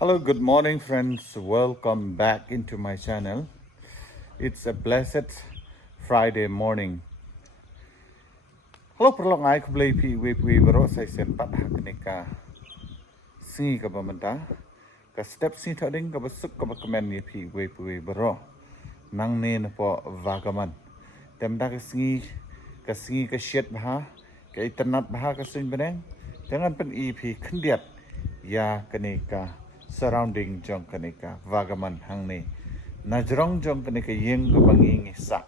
Hello, good morning, friends. Welcome back into my channel. It's a blessed Friday morning. Hello, prolong ay kublay pi we baro sa isen pat haknika. Singi ka ba manta? Ka step si thading ka basuk ka ba komen ni pi we baro. Nang ne na po vagaman. Temda ka singi ka shit baha. Ka internet baha ka sing beneng. Jangan pen pi kendiat ya kanika surrounding jong kanika vagaman hang ni najrong jong kanika yeng ka banging isa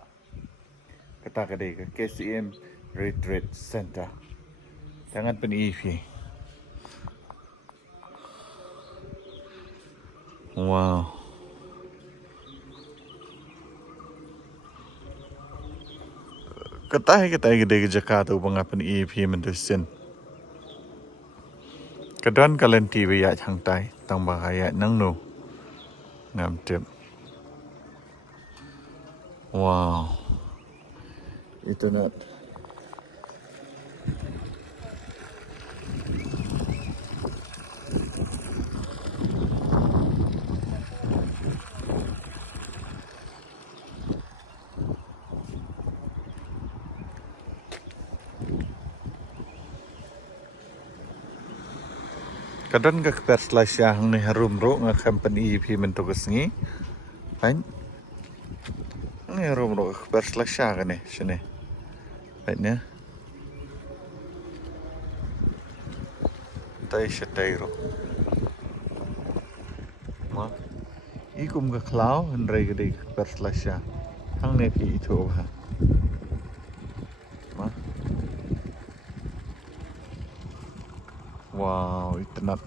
kata kadai ka KCM Retreat Center jangan pen wow kata gede Jakarta ubangapan mendusin Kedan kalian TV ya chang tai tang bahaya nang no ngam tip. Wow. Itu nak. Kadang ke perslasya hang ni harum ro nga company EP mentugas ngi. Pain. Ni harum ro ke perslasya kan ni sini. Painnya. Tai syatai ro. Ma. Ikum ke klau hendrai gede perslasya. Hang ni pi itu ha. Ma. Wow, itu nak.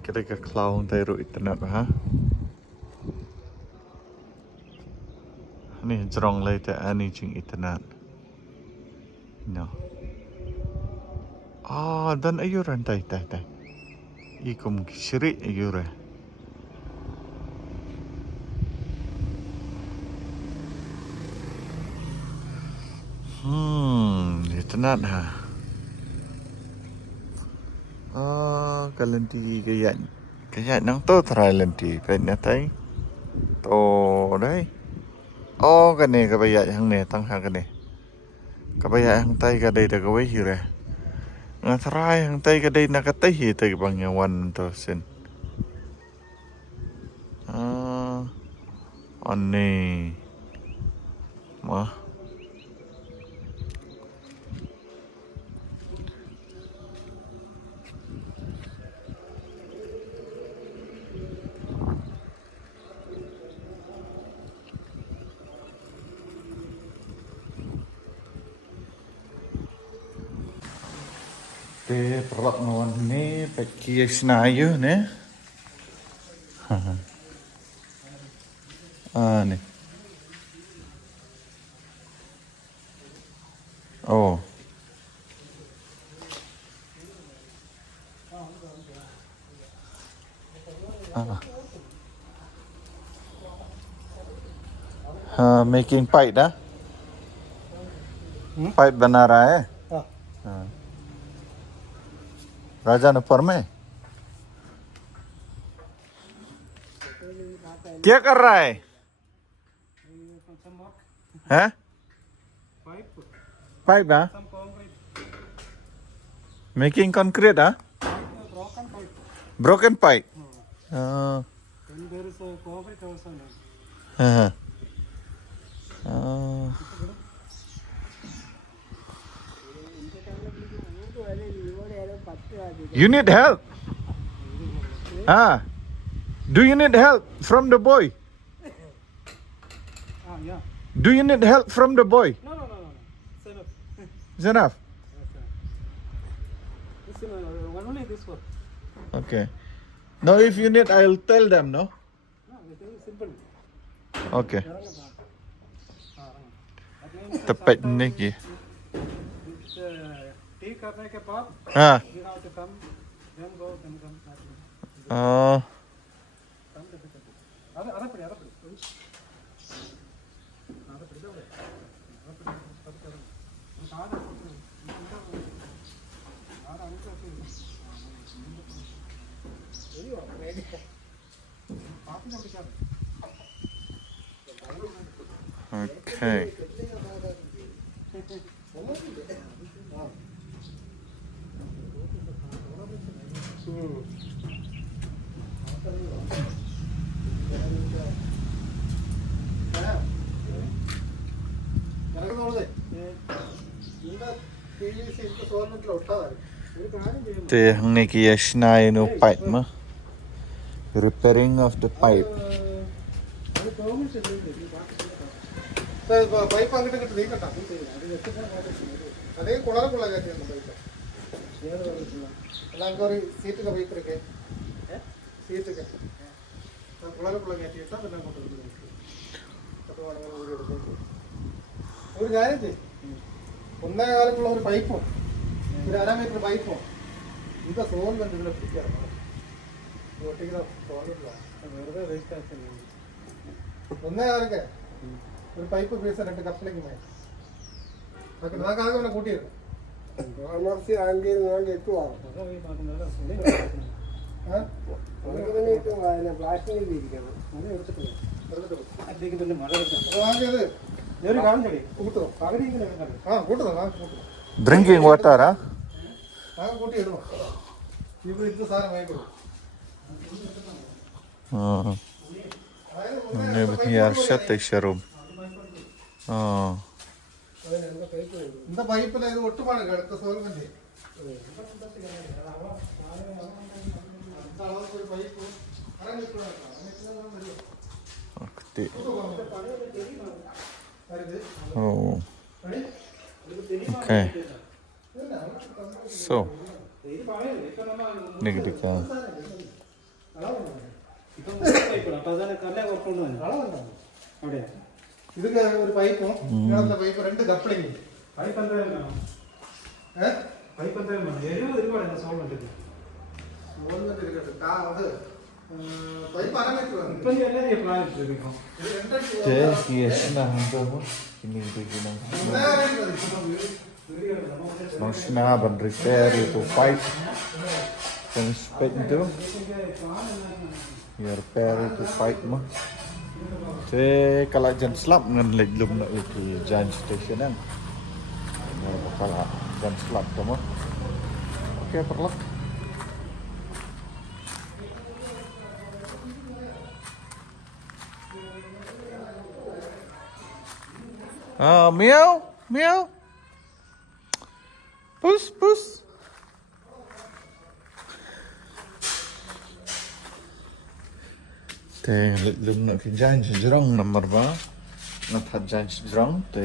Kira klau tai ro internet ha. Ni jerong lai te ani jing internet. No. Ah, dan ayuran tai. Ikum siri ayure. Internet ha. Kalanti kayak nang to try lanti pen natai. To đấy. Cái này cái bây giờ hàng này tăng hàng cái này. Cái bây giờ hàng tay cái đây là cái gì rồi? Nga try hàng tay cái đây là cái tay gì tay bằng nhà one to sin. Này. Mà. Te perlak nawan ni pakai senayu ne. Ni. Oh. Making pipe dah. Pipe बना रहा है. राजा नपर में क्या कर रहा है? हैं? पाइप हाँ? मेकिंग कंक्रीट हाँ? Broken pipe. Then there is a concrete also. You need help? Do you need help from the boy? Yeah. Do you need help from the boy? No. It's enough. It's enough. One only this one. Okay. No, if you need, I'll tell them, no? No, it is simple. Okay. Tepat ni ki. T करने के बाद Ah. you have to come, then go, then come. Oh. अरे पड़ी Okay. Te hang ki yashnai no pipe ma. Repairing of the pipe. Pipe അങ്ങോട്ട് കിട്ടും നീ കേട്ടോ അതേ കുളറക്കുള്ള കാറ്റിയാണ് പൈപ്പ് എല്ലാവർക്കും ഒരു സീറ്റൊക്കെ പൈപ്പൊക്കെ സീറ്റൊക്കെ കുളറക്കുള്ള കാറ്റി കിട്ടാം പിന്നെ അങ്ങോട്ട് അപ്പോൾ വേണമെങ്കിൽ ഊരി എടുക്കും ഒരു കാര്യം ചെയ്യും ഒന്നേ കാലത്തുള്ള ഒരു പൈപ്പും ഒരു 1/2 മീറ്റർ പൈപ്പും ഇതാ സോൾവെന്റ് ഇതിനെ പിടിക്കാറ് ഒട്ടിക്കുന്ന സോൾവെന്റില്ല വെറുതെ വേസ്റ്റ് ആക്കില്ല ഒന്നേ കാലൊക്കെ ഒരു പൈപ്പ് പീസ് 2 കപ്പലിങ് മതി നമുക്ക് ആകെ പിന്നെ കൂട്ടിയിരുന്നു Drinking water, huh? കൂട്ടിയിടുന്നു ഇത് സാധനം വാങ്ങിക്കൊള്ളു Ne biar shut the showroom. Oh. இந்த பைப்பில் இது ஒட்டுப்பாடு அடுத்த சோல்வெண்ட் Okay. Oh. Okay. So. Negative. ഇതിന്റെ ഒരു പൈപ്പും ഇങ്ങനത്തെ പൈപ്പ് 2 കപ്ലിങ് പൈപ്പ് എന്തായാലും പൈപ്പ് എന്തായാലും 70 രൂപയാണ് സോൾവെന്റ് ഇരിക്കട്ടെ അത് പൈപ്പ് 1/2 മീറ്റർ ഇപ്പം എല്ലാം പ്ലാൻ ഇട്ടിരിക്കും Yes, na hanggang mo. Ini bigilan. Mas na ban repair itu pipe. Kan spek itu. Ya repair itu pipe mah. Te kalau jan slap ngan lum nak lagi jan station kan. Kalau jan slap tu mah. Okey perlu. Meow, meow. Puss, puss. Te lum nak ki jan jerong nomor ba. Nak had jan jerong te.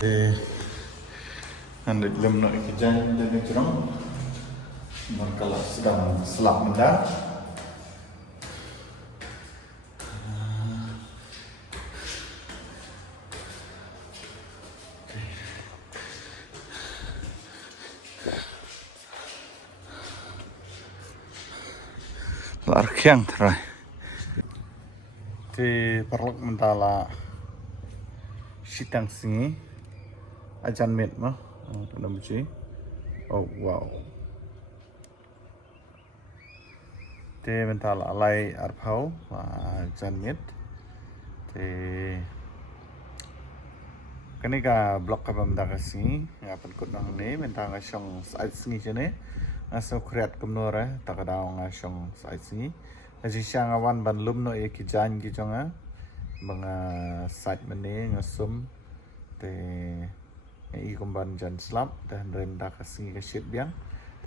Te anda lum nak ki jan jerong. Kalau sedang selap mendak. Larkiang terai. Di perlok mentala sitang singi ajan mit mah. Tanda buci. Oh wow. Di mentala alai arpau ajan mit. Di kenika blok kabam dagasi ngapan kut nang ni mentanga syong sait singi jene. Aso kreat kumnora takadaw nga siyang site ni. Kasi siya nga wan banlum no ikijan ki nga mga site mani nga sum te i kumban jan slap dan ren da kasi ka shit biang.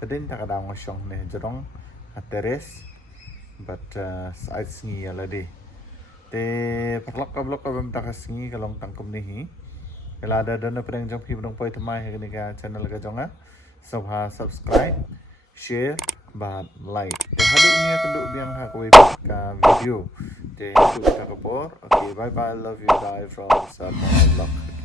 Tadin takadaw nga siyang ne jorong teres but site ni aladi. Te perlok ka bam takasi kalong tangkum ni hi. Bila ada dana pedang jong pi pedang poi temai ni ka channel ka jonga. So ha subscribe, share, ba like. Te hadu ni keduk biang ha ko ka video. Te hadu ka kapor. Okay, bye bye. Love you guys from Sabah Vlog.